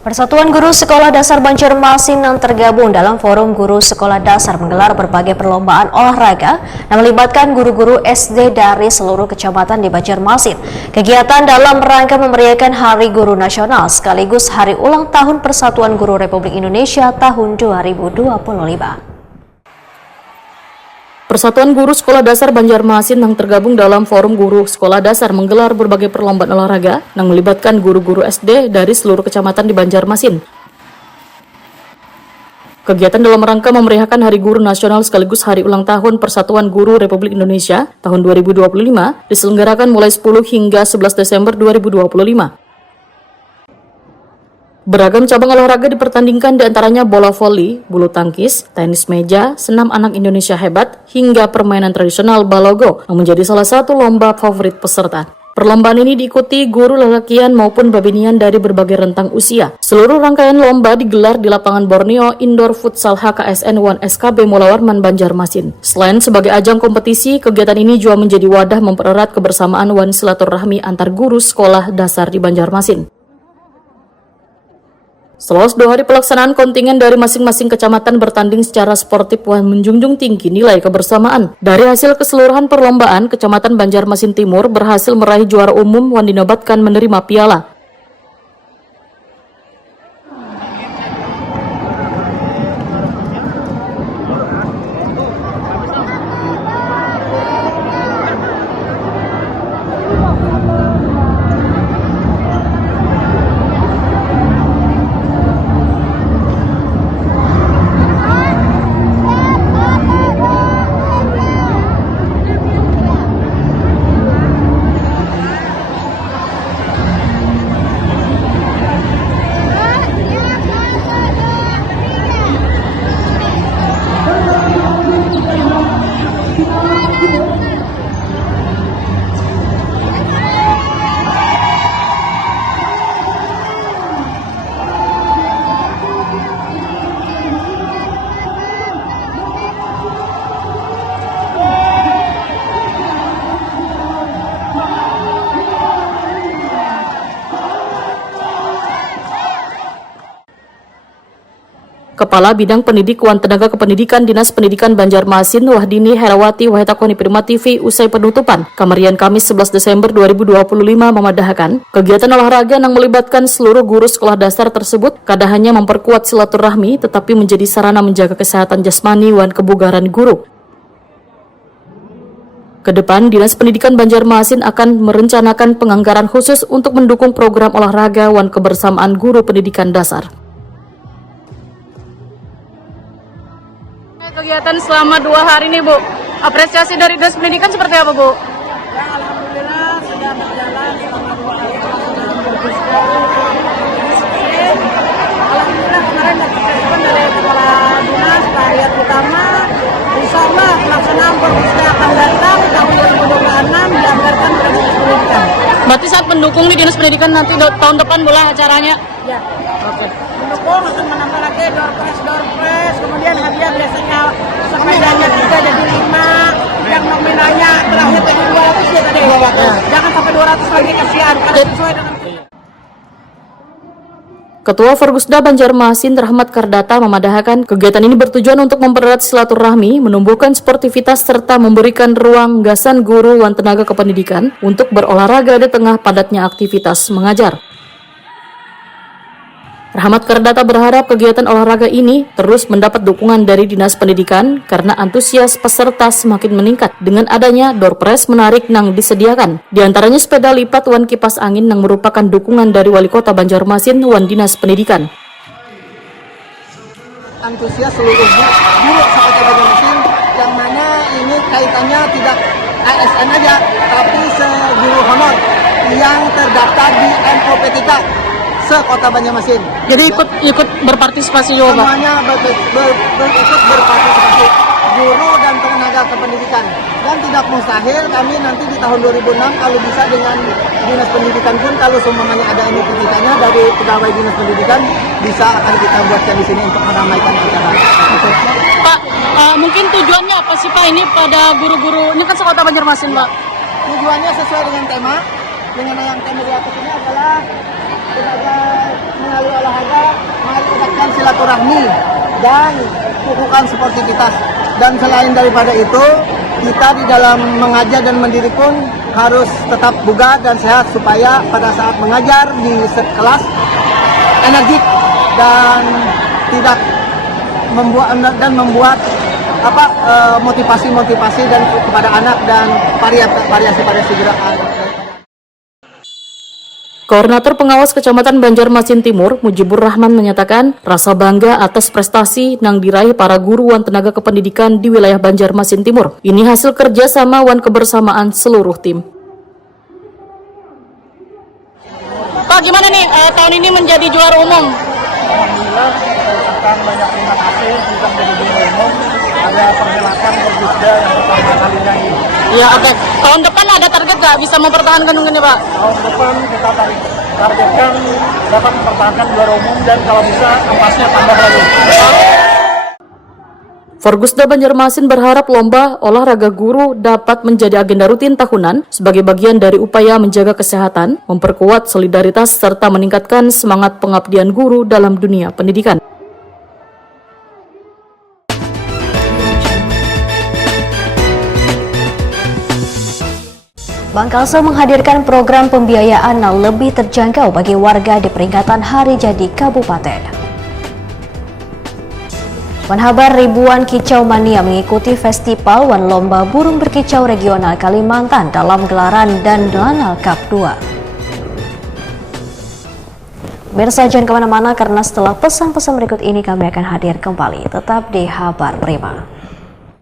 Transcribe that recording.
Persatuan Guru Sekolah Dasar Banjarmasin yang tergabung dalam Forum Guru Sekolah Dasar menggelar berbagai perlombaan olahraga yang melibatkan guru-guru SD dari seluruh kecamatan di Banjarmasin. Kegiatan dalam rangka memeriahkan Hari Guru Nasional sekaligus Hari Ulang Tahun Persatuan Guru Republik Indonesia tahun 2025. Persatuan Guru Sekolah Dasar Banjarmasin yang tergabung dalam Forum Guru Sekolah Dasar menggelar berbagai perlombaan olahraga yang melibatkan guru-guru SD dari seluruh kecamatan di Banjarmasin. Kegiatan dalam rangka memeriahkan Hari Guru Nasional sekaligus Hari Ulang Tahun Persatuan Guru Republik Indonesia tahun 2025 diselenggarakan mulai 10 hingga 11 Desember 2025. Beragam cabang olahraga dipertandingkan diantaranya bola voli, bulu tangkis, tenis meja, senam anak Indonesia hebat, hingga permainan tradisional balogo yang menjadi salah satu lomba favorit peserta. Perlombaan ini diikuti guru lelakian maupun babinian dari berbagai rentang usia. Seluruh rangkaian lomba digelar di lapangan Borneo Indoor Futsal HKSN 1 SKB Mulawarman Banjarmasin. Selain sebagai ajang kompetisi, kegiatan ini juga menjadi wadah mempererat kebersamaan wan silaturahmi antar guru sekolah dasar di Banjarmasin. Setelah 2 hari pelaksanaan, kontingen dari masing-masing kecamatan bertanding secara sportif dan menjunjung tinggi nilai kebersamaan. Dari hasil keseluruhan perlombaan, Kecamatan Banjarmasin Timur berhasil meraih juara umum yang dinobatkan menerima piala. Kepala Bidang Pendidik wan Tenaga Kependidikan Dinas Pendidikan Banjarmasin Wahdini Herawati Wahitakoni Prima TV usai penutupan Kamarian Kamis 11 Desember 2025 memadahkan kegiatan olahraga yang melibatkan seluruh guru sekolah dasar tersebut kada hanya memperkuat silaturahmi tetapi menjadi sarana menjaga kesehatan jasmani wan kebugaran guru. Kedepan, Dinas Pendidikan Banjarmasin akan merencanakan penganggaran khusus untuk mendukung program olahraga wan kebersamaan guru pendidikan dasar. Kegiatan selama 2 hari nih Bu, apresiasi dari Dinas Pendidikan seperti apa Bu? Ya, alhamdulillah sudah berjalan selama 2 hari alhamdulillah kemarin dapat respon dari Kepala Dinas Harian Utama. Insya Allah pelaksanaan Perpusda akan datang tahun 2026 dianggarkan oleh Dinas Pendidikan. Berarti saat mendukung nih Dinas Pendidikan nanti tahun depan boleh acaranya? Ya, oke. Mendukung akan menambah lagi door prize, kemudian hadiah biasanya sepedanya 3 jadi 5, yang nominalnya terakhir jadi 200 ya tadi. Jangan sampai 200 lagi, kasihan karena sesuai dengan Ketua Forgusda Banjarmasin Rahmat Kardata memadahkan kegiatan ini bertujuan untuk mempererat silaturahmi, menumbuhkan sportivitas serta memberikan ruang gasan guru wan tenaga kependidikan untuk berolahraga di tengah padatnya aktivitas mengajar. Rahmat Kardata berharap kegiatan olahraga ini terus mendapat dukungan dari Dinas Pendidikan karena antusias peserta semakin meningkat dengan adanya door prize menarik yang disediakan. Di antaranya sepeda lipat wan kipas angin yang merupakan dukungan dari Wali Kota Banjarmasin wan Dinas Pendidikan. Antusias seluruh guru Kota Banjarmasin yang mana ini kaitannya tidak ASN aja tapi seguru honor yang terdaftar di MOP3 se-Kota Banjarmasin. Jadi ikut berpartisipasi juga Pak? Semuanya ikut berpartisipasi, guru dan tenaga kependidikan. Dan tidak mustahil kami nanti di tahun 2006 kalau bisa dengan Dinas Pendidikan pun kalau semuanya ada MOP3-nya dari pegawai Dinas Pendidikan bisa akan kita buatkan di sini untuk meramaikan acara. Pak, mungkin tujuannya apa sih Pak ini pada guru-guru, ini kan se-Kota Banjarmasin Pak? Tujuannya sesuai dengan tema, dengan yang tema di atas ini adalah sebagai melalui olahraga meningkatkan silaturahmi dan hubungan sportivitas. Dan selain daripada itu, kita di dalam mengajar dan mendiri pun harus tetap bugar dan sehat supaya pada saat mengajar di kelas energik dan tidak membuat motivasi dan kepada anak dan variasi gerakan. Koordinator Pengawas Kecamatan Banjarmasin Timur, Mujibur Rahman menyatakan rasa bangga atas prestasi yang diraih para guru wan tenaga kependidikan di wilayah Banjarmasin Timur. Ini hasil kerjasama wan kebersamaan seluruh tim. Pak, gimana nih tahun ini menjadi juara umum? Alhamdulillah, akan banyak terima kasih kita menjadi juara umum. Ada perhelatan berbeda yang pertama kalinya ini. Ya, oke. Tahun depan ada target nggak bisa mempertahankan mungkin ya, Pak? Tahun depan kita targetkan dapat mempertahankan juara umum dan kalau bisa emasnya tambah lagi. Forgusda Banjarmasin berharap lomba olahraga guru dapat menjadi agenda rutin tahunan sebagai bagian dari upaya menjaga kesehatan, memperkuat solidaritas, serta meningkatkan semangat pengabdian guru dalam dunia pendidikan. Bangkalso menghadirkan program pembiayaan yang lebih terjangkau bagi warga di peringatan Hari Jadi Kabupaten. Menhabar ribuan kicau mania mengikuti festival Wan Lomba Burung Berkicau Regional Kalimantan dalam gelaran dan Lanal Cup 2. Pemirsa jangan kemana-mana karena setelah pesan-pesan berikut ini kami akan hadir kembali. Tetap di Habar Prima.